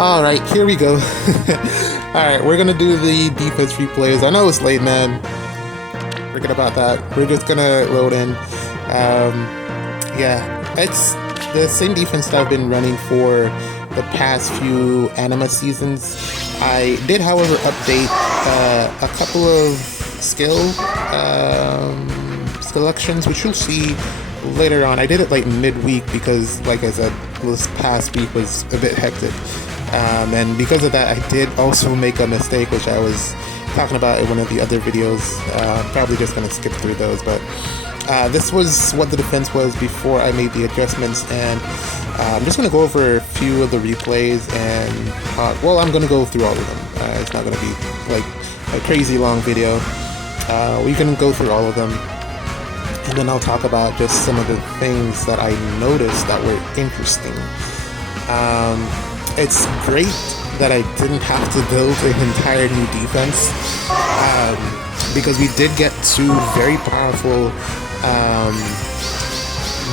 Alright, here we go. Alright, we're gonna do the defense replays. I know it's late, man. Forget about that. We're just gonna load in. Yeah, it's the same defense that I've been running for the past few Anima seasons. I did, however, update a couple of selections, which you'll see later on. I did it like midweek because, like I said, this past week was a bit hectic. And because of that, I did also make a mistake, which I was talking about in one of the other videos. Probably just going to skip through those, but this was what the defense was before I made the adjustments, and I'm just going to go over a few of the replays, and well, I'm going to go through all of them. It's not going to be like a crazy long video. We can go through all of them, and then I'll talk about just some of the things that I noticed that were interesting. It's great that I didn't have to build an entire new defense, because we did get two very powerful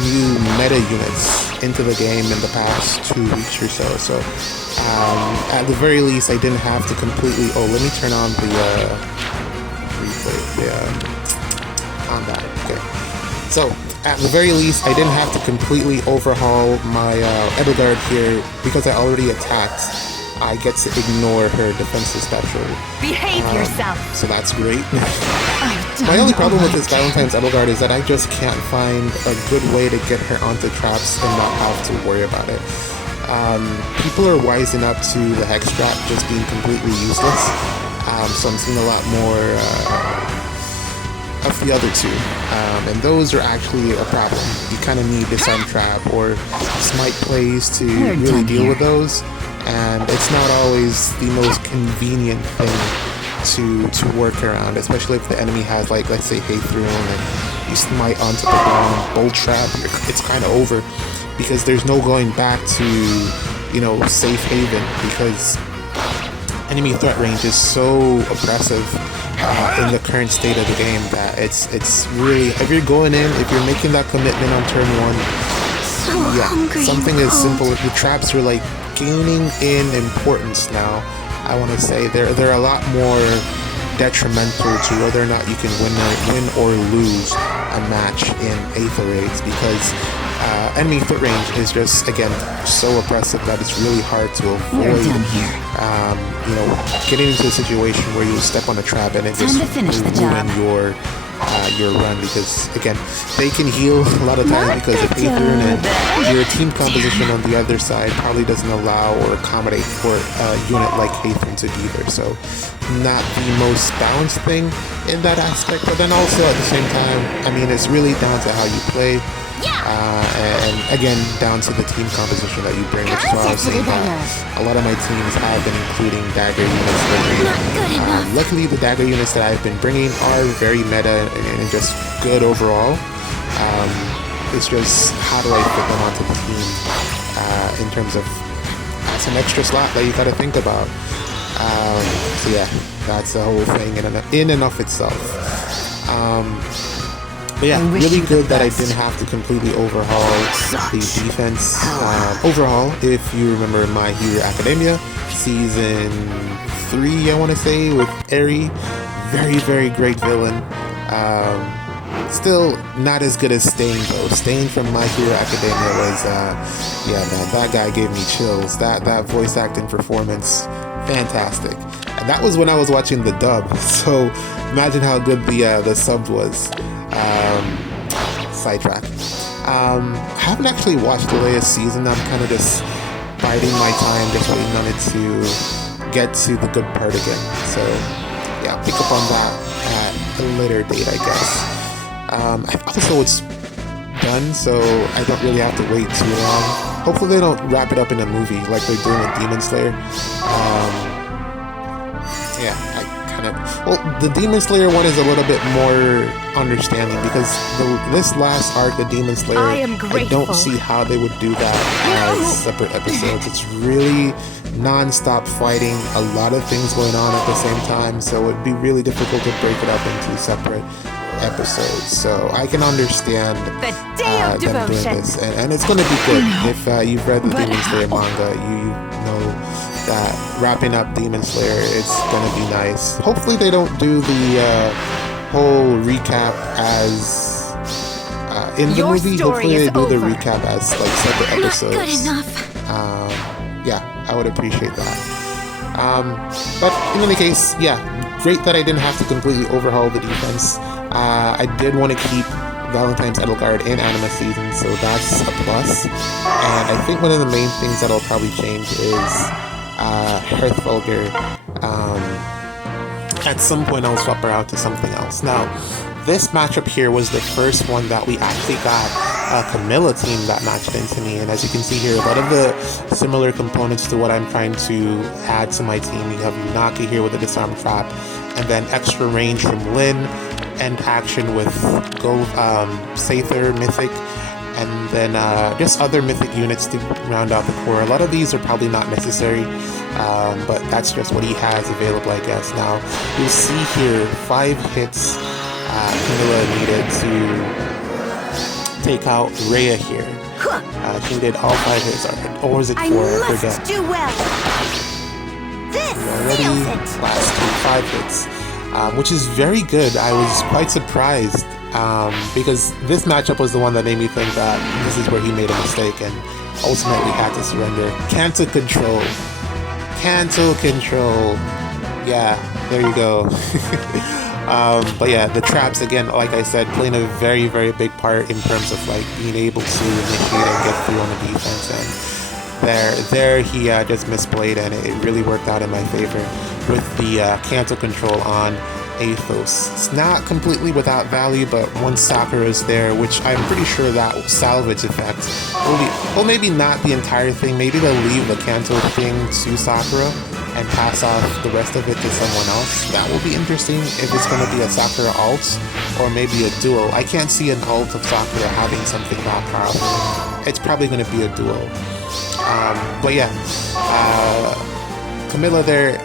new meta units into the game in the past 2 weeks or so. So at the very least, I didn't have to completely... Oh, let me turn on the replay. On that. Okay. So at the very least, I didn't have to completely overhaul my Edelgard here because I already attacked. I get to ignore her defensive special. Behave yourself. So that's great. My only problem with this Valentine's Edelgard is that I just can't find a good way to get her onto traps and not have to worry about it. People are wising up to the Hex Trap just being completely useless. So I'm seeing a lot more of the other two. And those are actually a problem. You kind of need Disarm Trap or Smite plays to really deal with those. And it's not always the most convenient thing to work around, especially if the enemy has, like, let's say Ather, and you smite onto the ground, Bolt Trap, it's kind of over, because there's no going back to, you know, safe haven, because enemy threat range is so oppressive in the current state of the game that it's really, if you're going in, if you're making that commitment on turn one, something as simple as the traps are like gaining in importance now. I want to say they're a lot more detrimental to whether or not you can win or lose a match in Ather raids, because enemy foot range is just, again, so oppressive that it's really hard to avoid. You know, getting into a situation where you step on a trap and it just ruin your run, because again, they can heal a lot of times because of Ather, and your team composition on the other side probably doesn't allow or accommodate for a unit like Ather to be there. So not the most balanced thing in that aspect, but then also at the same time, I mean, it's really down to how you play, and again, down to the team composition that you bring, which is why I was saying that a lot of my teams have been including dagger units lately. Luckily, the dagger units that I've been bringing are very meta and just good overall. It's just, how do I put them onto the team in terms of some extra slot that you gotta think about. So yeah, that's the whole thing in and of itself. But yeah, really good that I didn't have to completely overhaul the defense. Overhaul, if you remember My Hero Academia, Season 3, I want to say, with Eri. Very, very great villain. Still not as good as Stain, though. Stain from My Hero Academia was, yeah, man, that guy gave me chills. That voice acting performance, fantastic. And that was when I was watching the dub, so imagine how good the sub was. Sidetrack. I haven't actually watched the latest season. I'm kind of just biding my time, just waiting on it to get to the good part again. So yeah, pick up on that at a later date, I guess. Also, it's done, so I don't really have to wait too long. Hopefully they don't wrap it up in a movie like they're doing with Demon Slayer. Yeah, well, the Demon Slayer one is a little bit more understanding, because this last arc of Demon Slayer, I don't see how they would do that as separate episodes. It's really non-stop fighting, a lot of things going on at the same time, so it'd be really difficult to break it up into separate episodes, so I can understand the them doing this, and it's going to be good. If you've read the Demon Slayer manga, you know that wrapping up Demon Slayer, it's going to be nice. Hopefully they don't do the whole recap as in the movie. Hopefully they do the recap as like separate episodes. Not good enough. Yeah, I would appreciate that. But in any case, yeah, great that I didn't have to completely overhaul the defense. I did want to keep Valentine's Edelgard in Anima season, so that's a plus. And I think one of the main things that'll probably change is Hearthfulger. At some point I'll swap her out to something else. Now, this matchup here was the first one that we actually got a Camilla team that matched into me, and as you can see here, a lot of the similar components to what I'm trying to add to my team. You have Yunaki here with the Disarm Trap, and then extra range from Lyn, and action with Ather, Mythic, and then just other Mythic units to round out the core. A lot of these are probably not necessary, but that's just what he has available, I guess. Now, you'll see here, 5 hits Camilla needed to take out Rhea here. She did all 5 hits, or was it 4? I forget. Do well. This already last 5 hits, which is very good. I was quite surprised because this matchup was the one that made me think that this is where he made a mistake and ultimately had to surrender. Canto control. Yeah, there you go. But yeah, the traps, again, like I said, playing a very, very big part in terms of like being able to initiate and get through on the defense. And there he just misplayed, and it really worked out in my favor with the cancel control on Athos. It's not completely without value, but once Sakura is there, which I'm pretty sure that salvage effect will be, well, maybe not the entire thing. Maybe they'll leave the cancel thing to Sakura and pass off the rest of it to someone else. That will be interesting if it's going to be a Sakura ult or maybe a duo. I can't see an ult of Sakura having something that powerful. It's probably going to be a duo. But yeah, Camilla there,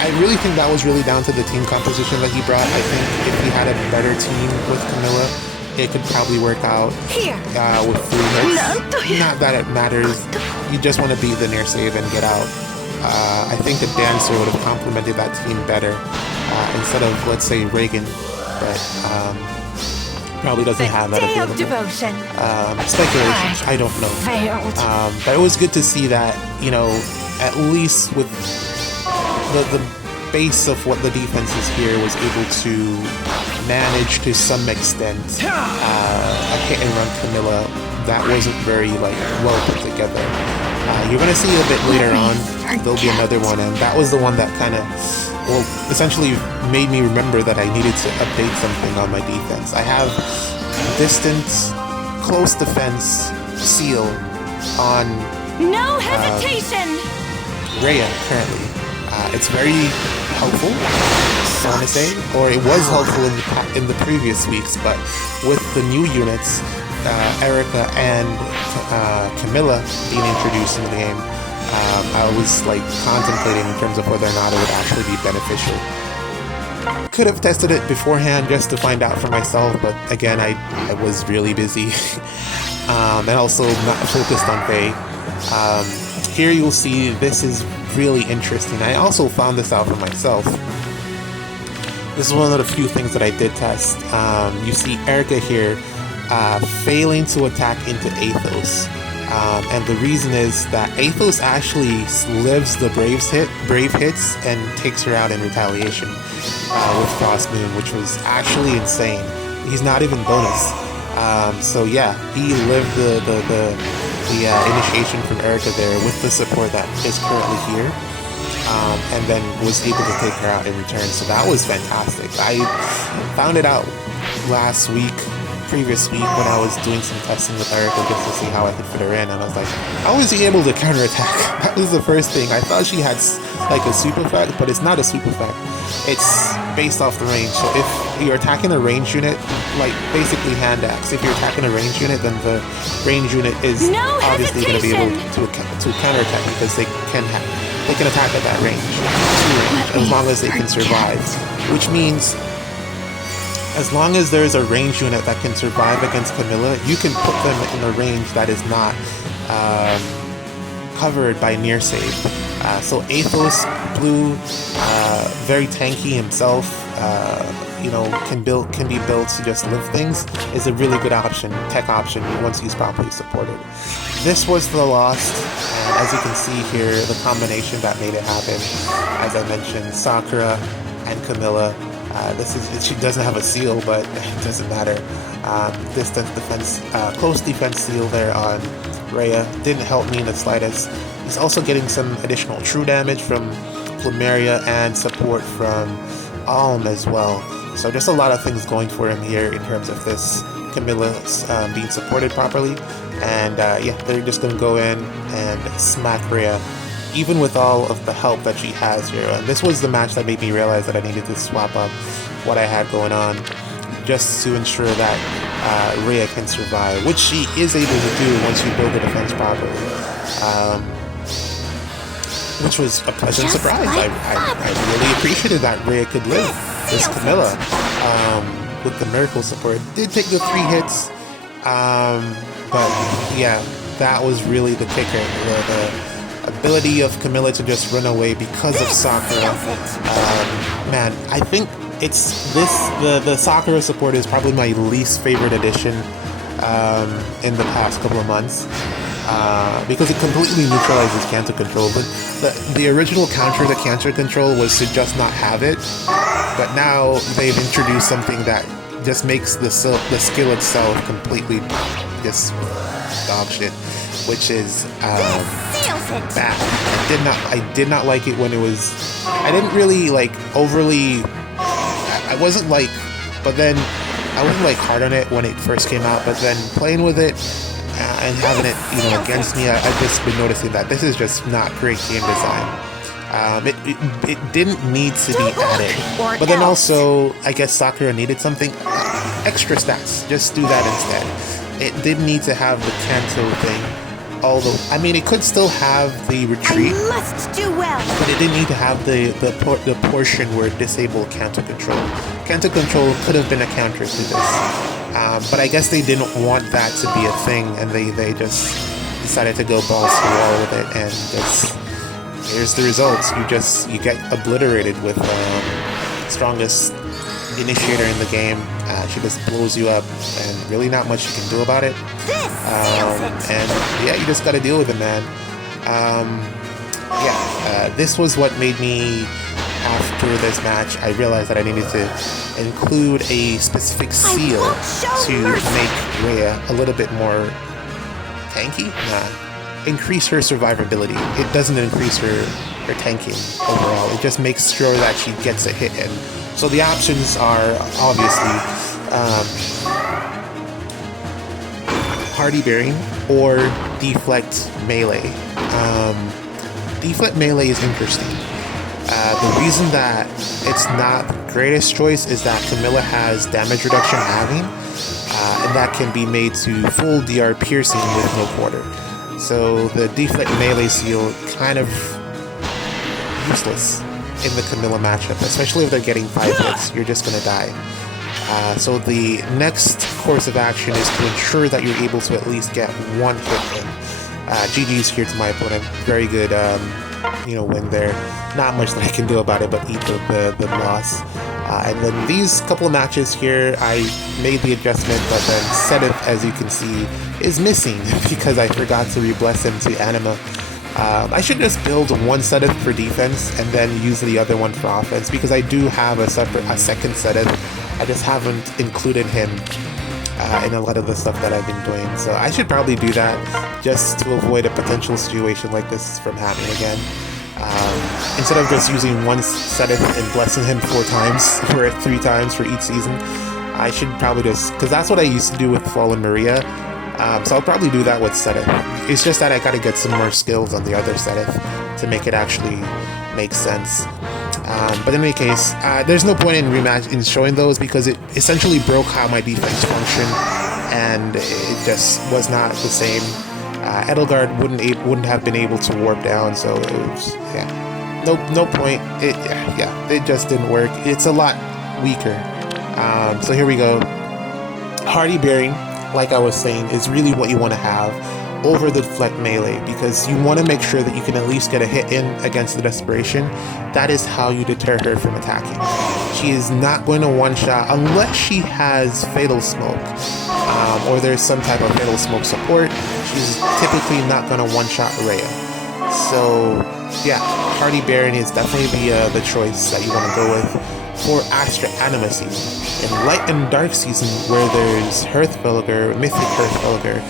I really think that was really down to the team composition that he brought. I think if he had a better team with Camilla, it could probably work out with 3 hits. Not that it matters. You just want to beat the near save and get out. I think the Dancer would have complemented that team better instead of, let's say, Reagan, but probably doesn't have that available. Speculation, I don't know. But it was good to see that, you know, at least with the base of what the defense is here was able to manage to some extent a hit and run Camilla that wasn't very like well put together. You're gonna see a bit later on there'll be another one, and that was the one that kind of, well, essentially made me remember that I needed to update something on my defense. I have distance, close defense, seal on no hesitation. Rhea currently. It's very helpful, I want to say, or it was helpful in the previous weeks, but with the new units, Erica and Camilla being introduced in the game, I was like contemplating in terms of whether or not it would actually be beneficial. Could have tested it beforehand just to find out for myself, but again, I was really busy and also not focused on Faye. Here you'll see this is really interesting. I also found this out for myself. This is one of the few things that I did test. You see Erica here failing to attack into Athos. And the reason is that Athos actually lives the brave hits and takes her out in retaliation with Frost Moon, which was actually insane. He's not even bonus. So yeah, he lived the initiation from Erica there with the support that is currently here, and then was able to take her out in return. So that was fantastic. I found it out previous week when I was doing some testing with Erica just to see how I could fit her in, and I was like, how is he able to counterattack? That was the first thing. I thought she had like a super effect, but it's not a super effect. It's based off the range. So if you're attacking a range unit, like basically hand axe, if you're attacking a range unit, then the range unit is obviously going to be able to counterattack because they can attack at that range as long as they can survive, which means as long as there's a range unit that can survive against Camilla, you can put them in a range that is not covered by near save. So Athos, blue, very tanky himself, you know, can be built to just lift things, is a really good option, tech option, once he's properly supported. This was the Lost, and as you can see here, the combination that made it happen, as I mentioned, Sakura and Camilla. She doesn't have a seal, but it doesn't matter. Distance defense, close defense seal there on Rhea didn't help me in the slightest. He's also getting some additional true damage from Plumeria and support from Alm as well. So just a lot of things going for him here in terms of this Camilla being supported properly. And yeah, they're just going to go in and smack Rhea, even with all of the help that she has here. And this was the match that made me realize that I needed to swap up what I had going on, just to ensure that Rhea can survive, which she is able to do once you build the defense properly. Which was a pleasant surprise. I really appreciated that Rhea could live this Camilla with the miracle support. Did take the 3 hits, but yeah, that was really the kicker. The ability of Camilla to just run away because of Sakura. Man, I think it's the Sakura support is probably my least favorite addition in the past couple of months. Because it completely neutralizes cancer control. But the original counter to cancer control was to just not have it. But now they've introduced something that just makes the skill itself completely just dog shit, which is bad. I did not like it when it was. I didn't really like overly. I wasn't like, but then I wasn't like hard on it when it first came out. But then playing with it and having it, you know, against me, I've just been noticing that this is just not great game design. It didn't need to be added, but then also I guess Sakura needed something extra stats. Just do that instead. It didn't need to have the Kanto thing. Although, I mean, it could still have the retreat. I must do well. But it didn't need to have the portion where it disabled Kanto control. Kanto control could have been a counter to this. But I guess they didn't want that to be a thing, and they just decided to go balls to the wall with it, and just here's the results. You get obliterated with strongest initiator in the game. She just blows you up, and really not much you can do about it. And yeah, you just got to deal with it, man. This was what made me, after this match, I realized that I needed to include a specific seal to make Rhea a little bit more tanky. Increase her survivability. It doesn't increase her tanking overall. It just makes sure that she gets a hit in. So the options are obviously Hardy Bearing or Deflect Melee. Deflect Melee is interesting. The reason that it's not the greatest choice is that Camilla has damage reduction halving, and that can be made to full DR piercing with no quarter. So the Deflect Melee seal kind of useless in the Camilla matchup, especially if they're getting 5 hits. You're just gonna die. So the next course of action is to ensure that you're able to at least get 1 hit in. GG's here to my opponent. Very good, win there. Not much that I can do about it, but eat the loss. And then these couple of matches here, I made the adjustment, but then Sedith, as you can see, is missing because I forgot to rebless him to Anima. I should just build one Sedith for defense and then use the other one for offense, because I do have a second Sedith. I just haven't included him in a lot of the stuff that I've been doing. So I should probably do that just to avoid a potential situation like this from happening again. Instead of just using one Sedith and blessing him 4 times or 3 times for each season, I should probably just, because that's what I used to do with Fallen Maria. So I'll probably do that with Sedith. It's just that I gotta get some more skills on the other Sedith to make it actually make sense. But in any case, there's no point in showing those, because it essentially broke how my defense functioned, and it just was not the same. Edelgard wouldn't have been able to warp down, so it was, no point. It just didn't work. It's a lot weaker. So here we go. Hardy Bearing, like I was saying, is really what you want to have over the deflect melee, because you want to make sure that you can at least get a hit in against the desperation. That is how you deter her from attacking. She is not going to one-shot unless she has Fatal Smoke, or there's some type of Fatal Smoke support. She's typically not going to one-shot Rhea. So yeah, Hardy Baron is definitely the choice that you want to go with for Astra Anima season. In Light and Dark season, where there's Hearthvilger, Mythic Hearthvilger,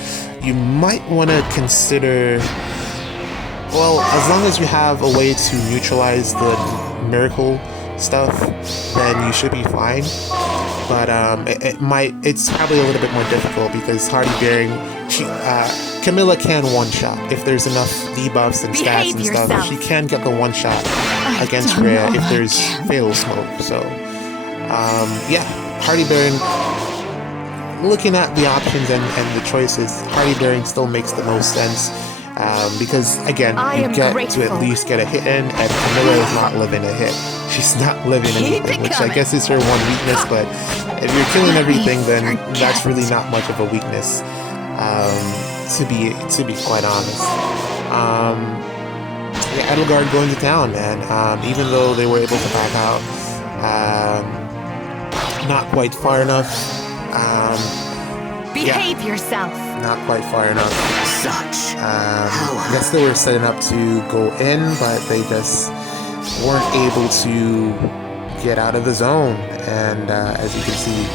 you might want to consider, well, as long as you have a way to neutralize the miracle stuff, then you should be fine. But it's probably a little bit more difficult because Hardy Bearing, Camilla can one-shot if there's enough debuffs and stats and stuff. She can get the one-shot against Rhea if there's Fatal Smoke. So, yeah, Hardy Bearing, looking at the options and the choices, Hardy Bearing still makes the most sense. Because again, you get to at least get a hit in, and Camilla is not living a hit. She's not living anything, which I guess is her one weakness, but if you're killing everything, then that's really not much of a weakness, to be quite honest. Yeah, Edelgard going to town, man. Even though they were able to back out, not quite far enough. Behave yourself. Not quite far enough. I guess they were setting up to go in, but they just weren't able to get out of the zone. And as you can see,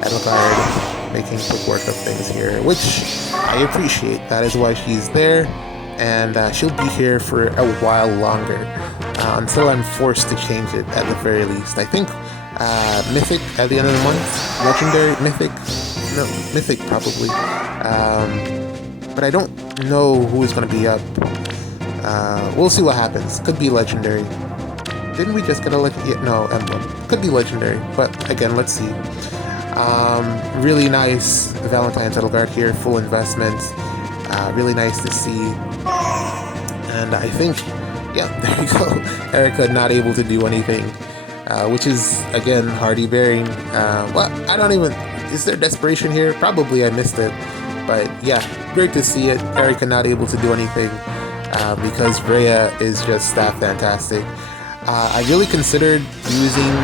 Edelgard making quick work of things here, which I appreciate. That is why she's there, and she'll be here for a while longer, until I'm forced to change it at the very least. I think Mythic at the end of the month, Legendary, Mythic probably. But I don't know who is going to be up. We'll see what happens. Could be Legendary. Didn't we just get a Legendary? No, Emblem. Could be Legendary, but again, let's see. Really nice Valentine's Edelgard here, full investment. Really nice to see. And I think, yeah, there you go. Erica not able to do anything, which is, again, Hardy Bearing. Well, I don't even... Is there desperation here? Probably I missed it. But yeah, great to see it. Erica not able to do anything because Rhea is just that fantastic. I really considered using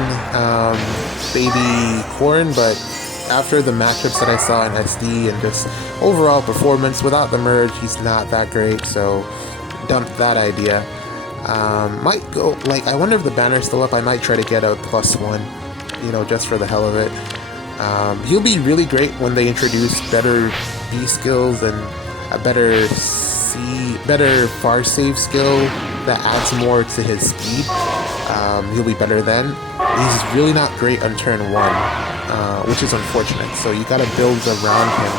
Baby Corn, but after the matchups that I saw in SD and just overall performance without the merge, he's not that great, so dumped that idea. Might go, like, I wonder if the banner's still up. I might try to get a +1, you know, just for the hell of it. He'll be really great when they introduce better B skills and a better far save skill that adds more to his speed. He'll be better then. He's really not great on turn 1, which is unfortunate. So you gotta build around him.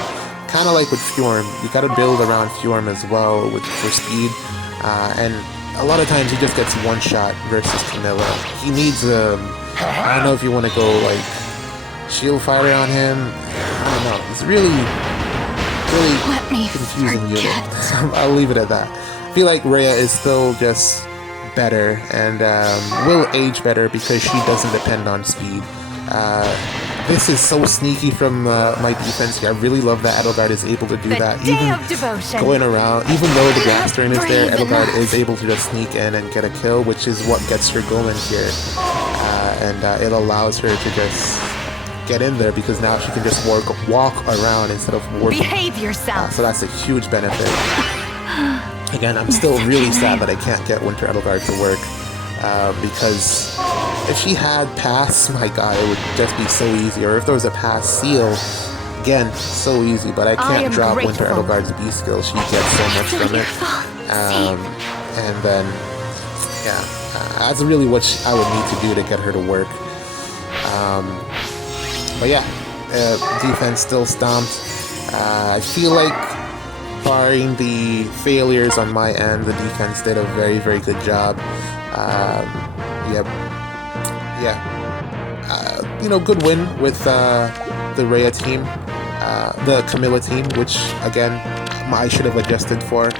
Kind of like with Fjorm, you gotta build around Fjorm as well for speed. And a lot of times he just gets one shot versus Camilla. He needs I don't know if you want to go like Shield Fire on him. I don't know. It's really confusing unit. So I'll leave it at that. I feel like Rhea is still just better and will age better because she doesn't depend on speed. This is so sneaky from my defense here. I really love that Edelgard is able to do that. Even going around, even though the grass terrain is there, Edelgard is able to just sneak in and get a kill, which is what gets her going here. And it allows her to just get in there because now she can just walk around instead of warping. Behave yourself. So that's a huge benefit. Again, I'm still really sad that I can't get Winter Edelgard to work because if she had pass, my god, it would just be so easy. Or if there was a pass seal, again, so easy. But I can't drop Winter Edelgard's B skill. She gets so much from it. And then, yeah, that's really what I would need to do to get her to work. But yeah, defense still stomped. I feel like, barring the failures on my end, the defense did a very, very good job. You know, good win with the Rhea team, the Camilla team, which again I should have adjusted for.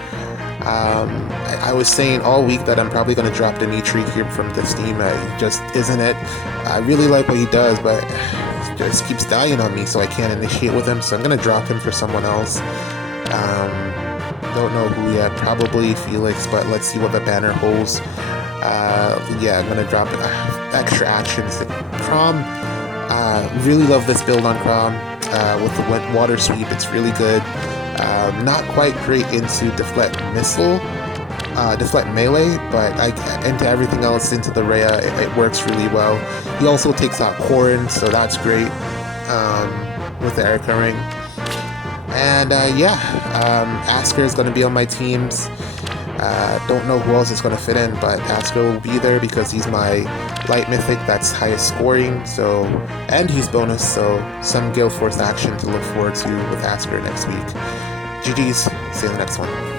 I was saying all week that I'm probably going to drop Dimitri here from this team. Just isn't it? I really like what he does, but just keeps dying on me, so I can't initiate with him, so I'm gonna drop him for someone else. Don't know who yet, probably Felix, but let's see what the banner holds. Yeah, I'm gonna drop extra actions. Crom, really love this build on Crom. With the water sweep, it's really good. Not quite great into deflect missile, deflect melee, but into everything else, into the Rhea, it works really well. He also takes out Corrin, so that's great with the Erica ring. And yeah, Asker is going to be on my teams. Don't know who else is going to fit in, but Asker will be there because he's my light mythic that's highest scoring. So, and he's bonus, so some Gale Force action to look forward to with Asker next week. GG's, see you in the next one.